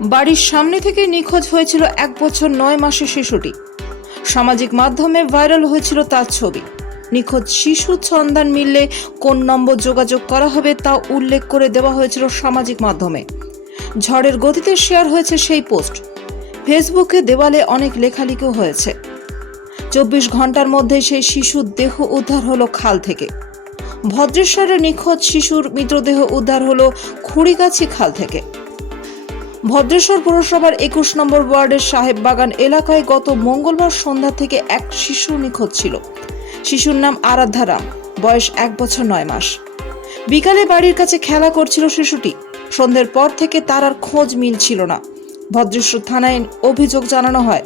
বাড়ির সামনে থেকে নিখোঁজ হয়েছিল 1 বছর 9 মাসের শিশুটি। সামাজিক মাধ্যমে ভাইরাল হয়েছিল তার ছবি। নিখোঁজ শিশুর সন্ধান মিললে কোন নম্বর যোগাযোগ করা হবে তা উল্লেখ করে দেওয়া হয়েছিল সামাজিক মাধ্যমে। ঝড়ের গতিতে শেয়ার হয়েছে সেই পোস্ট। ফেসবুকে দেওয়ালে অনেক লেখালেখিও হয়েছে। 24 ঘন্টার মধ্যে সেই শিশুর দেহ উদ্ধার হলো খাল থেকে। ভদ্রেশ্বরে নিখোঁজ শিশুর মৃতদেহ উদ্ধার হলো খুড়িগাছি খাল থেকে। ভদ্রেশ্বর পৌরসভার 21 নম্বর ওয়ার্ডের সাহেববাগান এলাকায় গত মঙ্গলবার সন্ধ্যা থেকে এক শিশু নিখোঁজ ছিল। শিশুর নাম আরাধ্যা রাম, বয়স 1 বছর 9 মাস। বিকালে বাড়ির কাছে খেলা করছিল শিশুটি। সন্ধ্যের পর থেকে তার আর খোঁজ মিলছিল না। ভদ্রেশ্বর থানায় অভিযোগ জানানো হয়।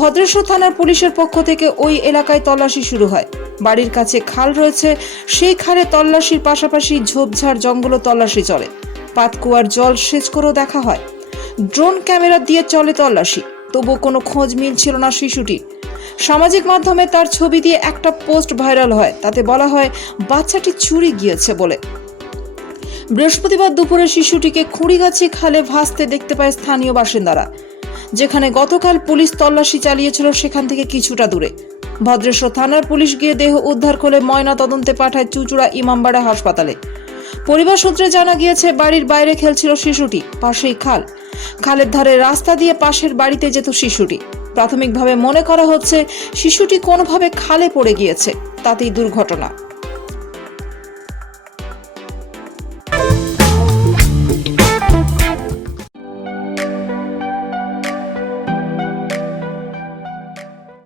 ভদ্রেশ্বর থানার পুলিশের পক্ষ থেকে ওই এলাকায় তল্লাশি শুরু হয়। বাড়ির কাছে খাল রয়েছে, সেই খালে তল্লাশির পাশাপাশি ঝোপঝাড় জঙ্গলও তল্লাশি চলে। পাতকুয়ার জল সেচ করেও দেখা হয়। ড্রোন ক্যামেরা দিয়ে চলে তল্লাশি, তবুও কোনো খোঁজ মিলছিল না শিশুটির। সামাজিক মাধ্যমে তার ছবি দিয়ে একটা পোস্ট ভাইরাল হয়। তাতে বলা হয় বাচ্চাটি চুরি গিয়েছে বলে। বৃহস্পতিবার দুপুরে শিশুটিকে খুড়িগাছি খালে ভাসতে দেখতে পায় স্থানীয় বাসিন্দারা। যেখানে গতকাল পুলিশ তল্লাশি চালিয়েছিল সেখান থেকে কিছুটা দূরে। ভদ্রেশ্বর থানার পুলিশ গিয়ে দেহ উদ্ধার করে ময়না তদন্তে পাঠায় চুঁচুড়া ইমামবাড়া হাসপাতালে। পরিবার সূত্রে জানা গিয়েছে বাড়ির বাইরে খেলছিল শিশুটি। পাশেই খাল, খালের ধারে রাস্তা দিয়ে পাশের বাড়িতে যেত শিশুটি। প্রাথমিকভাবে মনে করা হচ্ছে শিশুটি কোনোভাবে খালে পড়ে গিয়েছে, তাতেই দুর্ঘটনা।